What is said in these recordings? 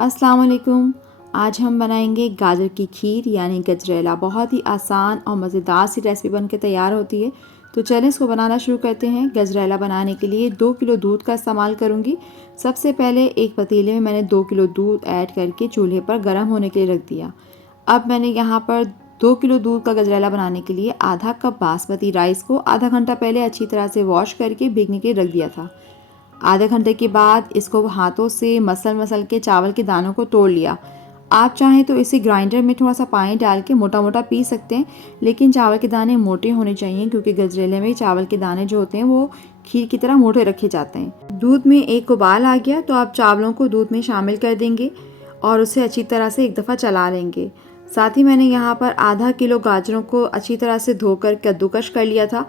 अस्सलाम वालेकुम। आज हम बनाएंगे गाजर की खीर यानी गजरेला। बहुत ही आसान और मज़ेदार सी रेसिपी बन के तैयार होती है। तो चलें इसको बनाना शुरू करते हैं। गजरेला बनाने के लिए 2 किलो दूध का इस्तेमाल करूँगी। सबसे पहले एक पतीले में मैंने 2 किलो दूध ऐड करके चूल्हे पर गर्म होने के लिए रख दिया। अब मैंने यहाँ पर 2 किलो दूध का गजरेला बनाने के लिए आधा कप बासमती राइस को आधा घंटा पहले अच्छी तरह से वॉश करके भीगने के लिए रख दिया था। आधे घंटे के बाद इसको हाथों से मसल के चावल के दानों को तोड़ लिया। आप चाहें तो इसे ग्राइंडर में थोड़ा सा पानी डाल के मोटा मोटा पीस सकते हैं, लेकिन चावल के दाने मोटे होने चाहिए क्योंकि गजरेले में चावल के दाने जो होते हैं वो खीर की तरह मोटे रखे जाते हैं। दूध में एक उबाल आ गया तो आप चावलों को दूध में शामिल कर देंगे और उसे अच्छी तरह से एक दफ़ा चला लेंगे। साथ ही मैंने यहाँ पर आधा किलो गाजरों को अच्छी तरह से धोकर कद्दूकश कर लिया था।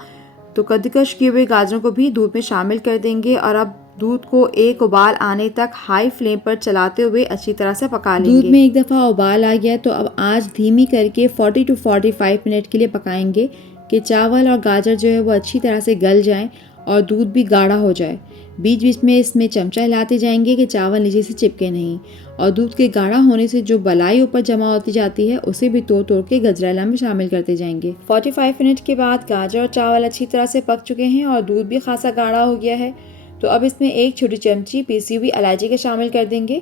तो कद्दूकश किए हुए गाजरों को भी दूध में शामिल कर देंगे और अब दूध को एक उबाल आने तक हाई फ्लेम पर चलाते हुए अच्छी तरह से पका लेंगे। दूध में एक दफ़ा उबाल आ गया तो अब आंच धीमी करके 40 to 45 मिनट के लिए पकाएंगे कि चावल और गाजर जो है वो अच्छी तरह से गल जाएं और दूध भी गाढ़ा हो जाए। बीच बीच में इसमें चमचा हिलाते जाएंगे कि चावल नीचे से चिपके नहीं, और दूध के गाढ़ा होने से जो बलाई ऊपर जमा होती जाती है उसे भी तोड़ तोड़ के गजरेला में शामिल करते जाएंगे। 45 मिनट के बाद गाजर और चावल अच्छी तरह से पक चुके हैं और दूध भी खासा गाढ़ा हो गया है। तो अब इसमें एक छोटी चमची पीसी हुई इलायची का शामिल कर देंगे।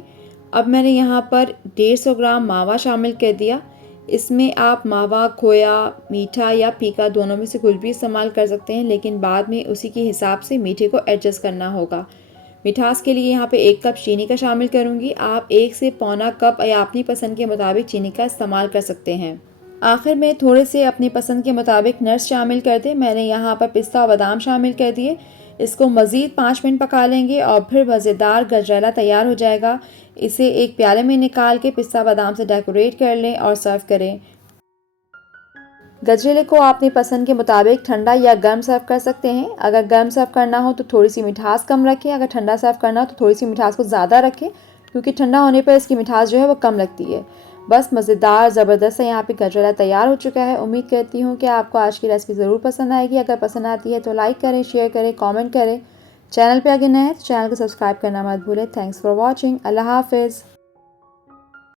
अब मैंने यहाँ पर 150 ग्राम मावा शामिल कर दिया। इसमें आप मावा, खोया, मीठा या फीका दोनों में से कुछ भी इस्तेमाल कर सकते हैं, लेकिन बाद में उसी के हिसाब से मीठे को एडजस्ट करना होगा। मिठास के लिए यहाँ पे 1 कप चीनी का शामिल करूँगी। आप 1 से पौना कप या अपनी पसंद के मुताबिक चीनी का इस्तेमाल कर सकते हैं। आखिर में थोड़े से अपनी पसंद के मुताबिक नट्स शामिल कर दें। मैंने यहाँ पर पिस्ता और बादाम शामिल कर दिए। इसको मज़ीद 5 मिनट पका लेंगे और फिर मज़ेदार गजरेला तैयार हो जाएगा। इसे एक प्याले में निकाल के पिस्ता बादाम से डेकोरेट कर लें और सर्व करें। गजरेले को आप अपनी पसंद के मुताबिक ठंडा या गर्म सर्व कर सकते हैं। अगर गर्म सर्व करना हो तो थोड़ी सी मिठास कम रखें, अगर ठंडा सर्व करना हो तो थोड़ी सी मिठास को ज़्यादा रखें, क्योंकि ठंडा होने पर इसकी मिठास जो है वो कम लगती है। बस मज़ेदार ज़बरदस्त यहाँ पे गजरेला तैयार हो चुका है। उम्मीद करती हूँ कि आपको आज की रेसिपी ज़रूर पसंद आएगी। अगर पसंद आती है तो लाइक करें, शेयर करें, कमेंट करें। चैनल पे अगर नए हैं तो चैनल को सब्सक्राइब करना मत भूलें। Thanks for watching. अल्लाह हाफिज़।